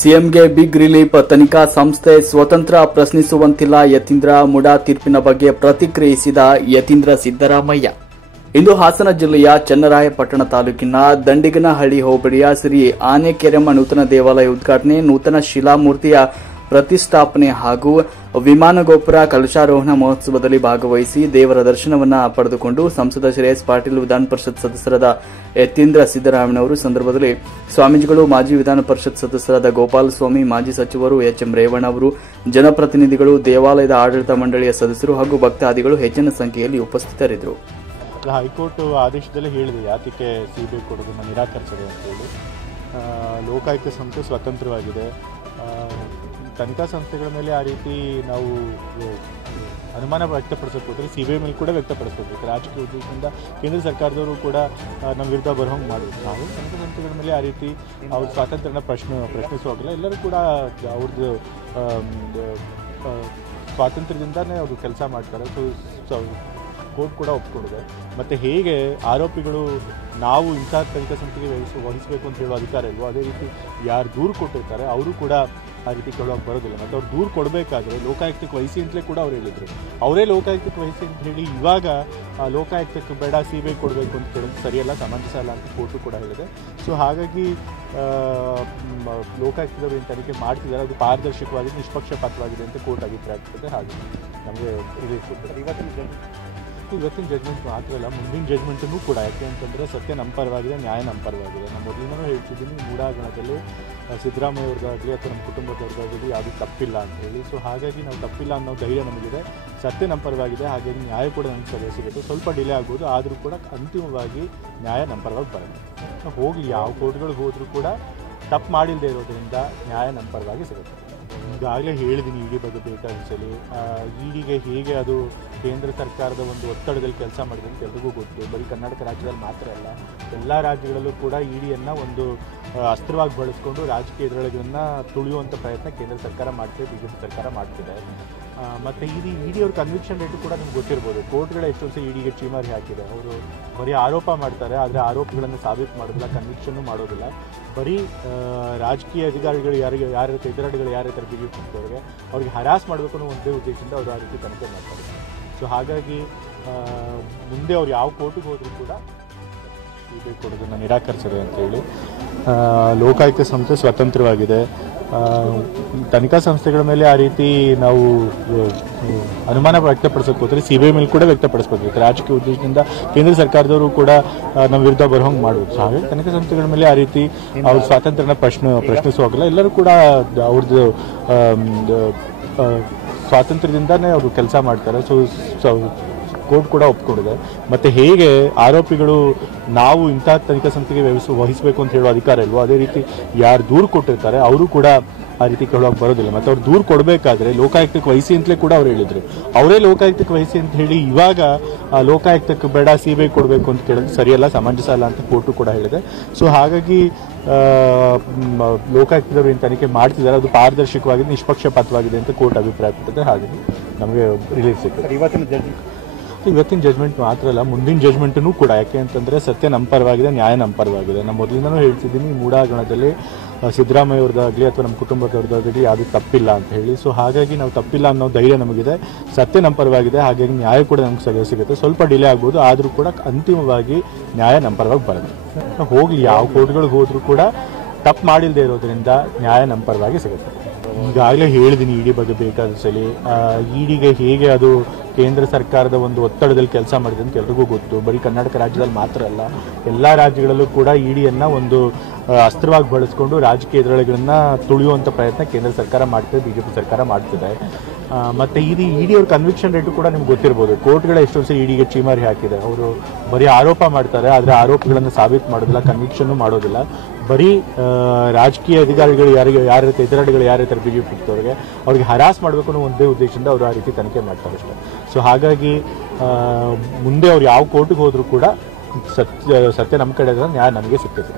ಸಿಎಂಗೆ big relief. ತನಿಖಾ ಸಂಸ್ಥೆ ಸ್ವತಂತ್ರ ಪ್ರಶ್ನಿಸುವಂತಿಲ್ಲ. ಯತೀಂದ್ರ ಮುಡಾ ತೀರ್ಪಿನ ಬಗ್ಗೆ ಪ್ರತಿಕ್ರಿಯಿಸಿದ ಯತೀಂದ್ರ ಸಿದ್ದರಾಮಯ್ಯ. ಇಂದು ಹಾಸನ ಜಿಲ್ಲೆಯ ಚನ್ನರಾಯಪಟ್ಟಣ ತಾಲೂಕಿನ ದಂಡಿಗನಹಳ್ಳಿ ಹೋಬಳಿಯ ಶ್ರೀ ಆನೆಕೆರೆಮ್ಮ ನೂತನ ದೇವಾಲಯ ಉದ್ಘಾಟನೆ, ನೂತನ ಶಿಲಾಮೂರ್ತಿಯ ಪ್ರತಿಷ್ಠಾಪನೆ ಹಾಗೂ ವಿಮಾನ ಗೋಪುರ ಕಲಶಾರೋಹಣ ಮಹೋತ್ಸವದಲ್ಲಿ ಭಾಗವಹಿಸಿ ದೇವರ ದರ್ಶನವನ್ನು ಪಡೆದುಕೊಂಡು ಸಂಸದ ಶ್ರೇಯಸ್ ಪಾಟೀಲ್, ವಿಧಾನ ಪರಿಷತ್ ಸದಸ್ಯರಾದ ಯತೀಂದ್ರ ಸಿದ್ದರಾಮಯ್ಯನವರು ಸಂದರ್ಭದಲ್ಲಿ ಸ್ವಾಮೀಜಿಗಳು, ಮಾಜಿ ವಿಧಾನ ಪರಿಷತ್ ಸದಸ್ಯರಾದ ಗೋಪಾಲಸ್ವಾಮಿ, ಮಾಜಿ ಸಚಿವರು ಎಚ್ಎಂ ರೇವಣ್ಣ ಅವರು, ಜನಪ್ರತಿನಿಧಿಗಳು, ದೇವಾಲಯದ ಆಡಳಿತ ಮಂಡಳಿಯ ಸದಸ್ಯರು ಹಾಗೂ ಭಕ್ತಾದಿಗಳು ಹೆಚ್ಚಿನ ಸಂಖ್ಯೆಯಲ್ಲಿ ಉಪಸ್ಥಿತರಿದ್ದರು. ಹೈಕೋರ್ಟ್ ಆದೇಶದಲ್ಲಿ ಹೇಳಿದೆ ಯಾತಕ್ಕೆ ಸಿಬಿಐ ಕೊಡೋದನ್ನು ನಿರಾಕರಿಸಿದೆ ಅಂತೇಳಿ. ಲೋಕಾಯುಕ್ತ ಸಂಸ್ಥೆ ಸ್ವತಂತ್ರವಾಗಿದೆ. ತನಿಖಾ ಸಂಸ್ಥೆಗಳ ಮೇಲೆ ಆ ರೀತಿ ನಾವು ಅನುಮಾನ ವ್ಯಕ್ತಪಡಿಸೋಕೆ ಹೋದರೆ ಸಿಬಿಐ ಮೇಲೆ ಕೂಡ ವ್ಯಕ್ತಪಡಿಸಬೇಕು. ರಾಜಕೀಯ ಉದ್ದೇಶದಿಂದ ಕೇಂದ್ರ ಸರ್ಕಾರದವರು ಕೂಡ ನಮ್ಮ ವಿರುದ್ಧ ಬರೋಂಗೆ ಮಾಡಬೇಕು. ನಾವು ತನಿಖಾ ಸಂಸ್ಥೆಗಳ ಮೇಲೆ ಆ ರೀತಿ ಅವ್ರ ಸ್ವಾತಂತ್ರ್ಯನ ಪ್ರಶ್ನಿಸುವಾಗಿಲ್ಲ. ಎಲ್ಲರೂ ಕೂಡ ಅವ್ರದ್ದು ಸ್ವಾತಂತ್ರ್ಯದಿಂದನೇ ಅವರು ಕೆಲಸ ಮಾಡ್ತಾರೆ. ಸೊ ಕೋರ್ಟ್ ಕೂಡ ಒಪ್ಕೊಂಡಿದೆ. ಮತ್ತು ಹೇಗೆ ಆರೋಪಿಗಳು ನಾವು ಇಂಥ ತನಿಖಾ ಸಂಸ್ಥೆಗೆ ವಹಿಸಬೇಕು ಅಂತ ಹೇಳೋ ಅಧಿಕಾರ ಇಲ್ವೋ, ಅದೇ ರೀತಿ ಯಾರು ದೂರು ಕೊಟ್ಟಿರ್ತಾರೆ ಅವರು ಕೂಡ ಆ ರೀತಿ ಕೊಡೋಕೆ ಬರೋದಿಲ್ಲ. ಮತ್ತು ಅವ್ರು ದೂರು ಕೊಡಬೇಕಾದ್ರೆ ಲೋಕಾಯುಕ್ತಕ್ಕೆ ವಹಿಸಿ ಅಂತಲೇ ಕೂಡ ಅವ್ರು ಹೇಳಿದರು. ಅವರೇ ಲೋಕಾಯುಕ್ತಕ್ಕೆ ವಹಿಸಿ ಅಂತ ಹೇಳಿ ಇವಾಗ ಲೋಕಾಯುಕ್ತಕ್ಕೆ ಬೇಡ ಸಿಬಿಐ ಕೊಡಬೇಕು ಅಂತ ಕೇಳೋದು ಸರಿಯಲ್ಲ, ಸಮಂಜಸ ಅಲ್ಲ ಅಂತ ಕೋರ್ಟು ಕೂಡ ಹೇಳಿದೆ. ಸೊ ಹಾಗಾಗಿ ಲೋಕಾಯುಕ್ತದವರು ಏನು ತನಿಖೆ ಮಾಡ್ತಿದ್ದಾರೆ ಅದು ಪಾರದರ್ಶಕವಾಗಿದೆ, ನಿಷ್ಪಕ್ಷಪಾತವಾಗಿದೆ ಅಂತ ಕೋರ್ಟ್ ಅಭಿಪ್ರಾಯಪಟ್ಟಿದೆ. ಹಾಗೆ ನಮಗೆ ಇವತ್ತಿನ ಜಡ್ಜ್ಮೆಂಟ್ ಮಾತ್ರ ಅಲ್ಲ, ಮುಂದಿನ ಜಡ್ಜ್ಮೆಂಟನ್ನು ಕೂಡ. ಯಾಕೆ ಅಂತಂದರೆ ಸತ್ಯ ನಮ್ಮ ಪರವಾಗಿದೆ, ನ್ಯಾಯ ನಮ್ಮ ಪರವಾಗಿದೆ. ನಾನು ಮೊದಲಿನೂ ಹೇಳ್ತಿದ್ದೀನಿ, ಮೂಢಾಗಣದಲ್ಲಿ ಸಿದ್ದರಾಮಯ್ಯ ಅವ್ರದ್ದಾಗಲಿ ಅಥವಾ ನಮ್ಮ ಕುಟುಂಬದವ್ರದ್ದಾಗಲಿ ಯಾವುದೂ ತಪ್ಪಿಲ್ಲ ಅಂತ ಹೇಳಿ. ಸೊ ಹಾಗಾಗಿ ನಾವು ತಪ್ಪಿಲ್ಲ ಅನ್ನೋ ಧೈರ್ಯ ನಮಗಿದೆ. ಸತ್ಯ ನಮ್ಮ ಪರವಾಗಿದೆ, ಹಾಗಾಗಿ ನ್ಯಾಯ ಕೂಡ ನಮಗೆ ಸಿಗುತ್ತೆ. ಸ್ವಲ್ಪ ಡಿಲೇ ಆಗ್ಬೋದು, ಆದರೂ ಕೂಡ ಅಂತಿಮವಾಗಿ ನ್ಯಾಯ ನಮ್ಮ ಪರವಾಗಿ ಬರುತ್ತೆ. ಹೋಗಿ ಯಾವ ಕೋರ್ಟ್ಗಳಿಗೆ ಹೋದರೂ ಕೂಡ ತಪ್ಪು ಮಾಡಿಲ್ಲದೆ ಇರೋದ್ರಿಂದ ನ್ಯಾಯ ನಮ್ಮ ಪರವಾಗಿ ಸಿಗುತ್ತೆ. ಈಗಾಗಲೇ ಹೇಳಿದ್ದೀನಿ ಇಡಿ ಬಗ್ಗೆ ಬೇಕಾಗಿಸಲಿ. ಇಡಿಗೆ ಹೇಗೆ ಅದು ಕೇಂದ್ರ ಸರ್ಕಾರದ ಒಂದು ಒತ್ತಡದಲ್ಲಿ ಕೆಲಸ ಮಾಡಿದೆ ಅಂತ ಎಲ್ರಿಗೂ ಗೊತ್ತು. ಬರೀ ಕರ್ನಾಟಕ ರಾಜ್ಯದಲ್ಲಿ ಮಾತ್ರ ಅಲ್ಲ, ಎಲ್ಲ ರಾಜ್ಯಗಳಲ್ಲೂ ಕೂಡ ಇಡಿಯನ್ನು ಒಂದು ಅಸ್ತ್ರವಾಗಿ ಬಳಸ್ಕೊಂಡು ರಾಜಕೀಯ ಎದುರುಗಳನ್ನು ತುಳಿಯುವಂಥ ಪ್ರಯತ್ನ ಕೇಂದ್ರ ಸರ್ಕಾರ ಮಾಡ್ತಿದೆ, ಬಿಜೆಪಿ ಸರ್ಕಾರ ಮಾಡ್ತಿದೆ. ಮತ್ತು ಇಡಿ ಅವ್ರ ಕನ್ವಿಕ್ಷನ್ ರೇಟು ಕೂಡ ನಿಮ್ಗೆ ಗೊತ್ತಿರ್ಬೋದು. ಕೋರ್ಟ್ಗಳ ಎಷ್ಟು ವರ್ಷ ಇಡಿಗೆ ಚೀಮಾರಿ ಹಾಕಿದೆ. ಅವರು ಬರೀ ಆರೋಪ ಮಾಡ್ತಾರೆ, ಆದರೆ ಆರೋಪಗಳನ್ನು ಸಾಬೀತು ಮಾಡೋದಿಲ್ಲ, ಕನ್ವಿಕ್ಷನ್ನು ಮಾಡೋದಿಲ್ಲ. ಬರೀ ರಾಜಕೀಯ ಅಧಿಕಾರಿಗಳು ಯಾರ ಎದುರಾಳಿಗಳು ಯಾರಿರ್ತಾರೆ ಬಿಜೆಪಿ ಅವ್ರಿಗೆ ಹರಾಸ್ ಮಾಡಬೇಕು ಅನ್ನೋ ಒಂದೇ ಉದ್ದೇಶದಿಂದ ಅವರು ಆ ರೀತಿ ತನಿಖೆ ಮಾಡ್ತಾರೆ. ಸೊ ಹಾಗಾಗಿ ಮುಂದೆ ಅವ್ರು ಯಾವ ಕೋರ್ಟಿಗೆ ಹೋದರೂ ಕೂಡ ಸಿಬಿಐ ಕೊಡೋದನ್ನು ನಿರಾಕರಿಸಿದೆ ಅಂತೇಳಿ. ಲೋಕಾಯುಕ್ತ ಸಂಸ್ಥೆ ಸ್ವತಂತ್ರವಾಗಿದೆ. ತನಿಖಾ ಸಂಸ್ಥೆಗಳ ಮೇಲೆ ಆ ರೀತಿ ನಾವು ಅನುಮಾನ ವ್ಯಕ್ತಪಡಿಸೋಕೆ ಹೋದರೆ ಸಿಬಿಐ ಮೇಲೆ ಕೂಡ ವ್ಯಕ್ತಪಡಿಸಬೇಕು. ರಾಜಕೀಯ ಉದ್ದೇಶದಿಂದ ಕೇಂದ್ರ ಸರ್ಕಾರದವರು ಕೂಡ ನಮ್ಮ ವಿರುದ್ಧ ಬರೋಂಗೆ ಮಾಡಬೇಕು. ಸೊ ಹಾಗಾಗಿ ತನಿಖಾ ಸಂಸ್ಥೆಗಳ ಮೇಲೆ ಆ ರೀತಿ ಅವ್ರ ಸ್ವಾತಂತ್ರ್ಯನ ಪ್ರಶ್ನಿಸುವಾಗಿಲ್ಲ. ಎಲ್ಲರೂ ಕೂಡ ಅವ್ರದ್ದು ಸ್ವಾತಂತ್ರ್ಯದಿಂದನೇ ಅವರು ಕೆಲಸ ಮಾಡ್ತಾರೆ. ಸೊ ಕೋರ್ಟ್ ಕೂಡ ಒಪ್ಕೊಂಡಿದೆ. ಮತ್ತು ಹೇಗೆ ಆರೋಪಿಗಳು ನಾವು ಇಂಥ ತನಿಖಾ ಸಂಸ್ಥೆಗೆ ವಹಿಸಬೇಕು ಅಂತ ಹೇಳೋ ಅಧಿಕಾರ ಇಲ್ವೋ, ಅದೇ ರೀತಿ ಯಾರು ದೂರು ಕೊಟ್ಟಿರ್ತಾರೆ ಅವರು ಕೂಡ ಆ ರೀತಿ ಕೇಳೋಕೆ ಬರೋದಿಲ್ಲ. ಮತ್ತು ಅವ್ರು ದೂರು ಕೊಡಬೇಕಾದ್ರೆ ಲೋಕಾಯುಕ್ತಕ್ಕೆ ವಹಿಸಿ ಅಂತಲೇ ಕೂಡ ಅವ್ರು ಹೇಳಿದರು. ಅವರೇ ಲೋಕಾಯುಕ್ತಕ್ಕೆ ವಹಿಸಿ ಅಂತ ಹೇಳಿ ಇವಾಗ ಲೋಕಾಯುಕ್ತಕ್ಕೆ ಬೇಡ ಸಿಬಿಐ ಕೊಡಬೇಕು ಅಂತ ಕೇಳೋದು ಸರಿಯಲ್ಲ, ಸಮಂಜಸ ಅಲ್ಲ ಅಂತ ಕೋರ್ಟು ಕೂಡ ಹೇಳಿದೆ. ಸೊ ಹಾಗಾಗಿ ಲೋಕಾಯುಕ್ತದವರು ಏನು ತನಿಖೆ ಮಾಡ್ತಿದ್ದಾರೆ ಅದು ಪಾರದರ್ಶಕವಾಗಿದೆ, ನಿಷ್ಪಕ್ಷಪಾತವಾಗಿದೆ ಅಂತ ಕೋರ್ಟ್ ಅಭಿಪ್ರಾಯಪಟ್ಟಿದೆ. ಹಾಗಾಗಿ ನಮಗೆ ರಿಲೀಫ್ ಸಿಗ್ತದೆ. ಇವತ್ತಿನ ಜಡ್ಜ್ಮೆಂಟ್ ಮಾತ್ರ ಅಲ್ಲ, ಮುಂದಿನ ಜಡ್ಜ್ಮೆಂಟನ್ನು ಕೂಡ. ಯಾಕೆ ಅಂತಂದರೆ ಸತ್ಯ ನಮ್ಮ ಪರವಾಗಿದೆ, ನ್ಯಾಯ ನಮ್ಮ ಪರವಾಗಿದೆ. ನಾನು ಮೊದಲಿನೂ ಹೇಳ್ತಿದ್ದೀನಿ, ಮೂಢಾಗಣದಲ್ಲಿ ಸಿದ್ದರಾಮಯ್ಯ ಅವ್ರದ್ದಾಗಲಿ ಅಥವಾ ನಮ್ಮ ಕುಟುಂಬದವ್ರದ್ದಾಗಲಿ ಯಾವುದೂ ತಪ್ಪಿಲ್ಲ ಅಂತ ಹೇಳಿ. ಸೊ ಹಾಗಾಗಿ ನಾವು ತಪ್ಪಿಲ್ಲ ಅನ್ನೋ ಧೈರ್ಯ ನಮಗಿದೆ. ಸತ್ಯ ನಮ್ಮ ಪರವಾಗಿದೆ, ಹಾಗಾಗಿ ನ್ಯಾಯ ಕೂಡ ನಮ್ಗೆ ಸಿಗುತ್ತೆ. ಸ್ವಲ್ಪ ಡಿಲೇ ಆಗ್ಬೋದು, ಆದರೂ ಕೂಡ ಅಂತಿಮವಾಗಿ ನ್ಯಾಯ ನಮ್ಮ ಪರವಾಗಿ ಬರುತ್ತೆ. ಹೋಗಿ ಯಾವ ಕೋರ್ಟ್ಗಳಿಗೆ ಹೋದರೂ ಕೂಡ ತಪ್ಪು ಮಾಡಿಲ್ಲದೆ ಇರೋದ್ರಿಂದ ನ್ಯಾಯ ನಮ್ಮ ಪರವಾಗಿ ಸಿಗುತ್ತೆ. ಈಗಾಗಲೇ ಹೇಳಿದ್ದೀನಿ ಇಡಿ ಬಗ್ಗೆ ಬೇಕಾಗಿಸಲಿ. ಇಡಿಗೆ ಹೇಗೆ ಅದು ಕೇಂದ್ರ ಸರ್ಕಾರದ ಒಂದು ಒತ್ತಡದಲ್ಲಿ ಕೆಲಸ ಮಾಡಿದೆ ಅಂತ ಎಲ್ರಿಗೂ ಗೊತ್ತು. ಬರೀ ಕರ್ನಾಟಕ ರಾಜ್ಯದಲ್ಲಿ ಮಾತ್ರ ಅಲ್ಲ, ಎಲ್ಲ ರಾಜ್ಯಗಳಲ್ಲೂ ಕೂಡ ಇಡಿಯನ್ನು ಒಂದು ಅಸ್ತ್ರವಾಗಿ ಬಳಸ್ಕೊಂಡು ರಾಜಕೀಯ ಎದುರಾಳಿಗಳನ್ನು ತುಳಿಯುವಂಥ ಪ್ರಯತ್ನ ಕೇಂದ್ರ ಸರ್ಕಾರ ಮಾಡ್ತಿದೆ, ಬಿಜೆಪಿ ಸರ್ಕಾರ ಮಾಡ್ತಿದೆ. ಮತ್ತು ಇಡಿ ಅವ್ರ ಕನ್ವಿಕ್ಷನ್ ರೇಟು ಕೂಡ ನಿಮ್ಗೆ ಗೊತ್ತಿರ್ಬೋದು. ಕೋರ್ಟ್ಗಳ ಎಷ್ಟು ವರ್ಷ ಇಡಿಗೆ ಚೀಮಾರಿ ಹಾಕಿದೆ. ಅವರು ಬರೀ ಆರೋಪ ಮಾಡ್ತಾರೆ, ಆದರೆ ಆರೋಪಗಳನ್ನು ಸಾಬೀತು ಮಾಡೋದಿಲ್ಲ, ಕನ್ವಿಕ್ಷನ್ನು ಮಾಡೋದಿಲ್ಲ. ಬರೀ ರಾಜಕೀಯ ಅಧಿಕಾರಿಗಳು ಯಾರ ಎದುರಾಳಿಗಳು ಯಾರಿರ್ತಾರೆ ಬಿಜೆಪಿ ಅವ್ರಿಗೆ ಹರಾಸ್ ಮಾಡಬೇಕು ಅನ್ನೋ ಒಂದೇ ಉದ್ದೇಶದಿಂದ ಅವರು ಆ ರೀತಿ ತನಿಖೆ ಮಾಡ್ತಾರೆ ಅಷ್ಟೇ. ಸೊ ಹಾಗಾಗಿ ಮುಂದೆ ಅವ್ರು ಯಾವ ಕೋರ್ಟಿಗೆ ಹೋದರೂ ಕೂಡ ಸತ್ಯ ನಮ್ಮ ಕಡೆ ನ್ಯಾಯ ನಮಗೆ ಸಿಗ್ತದೆ.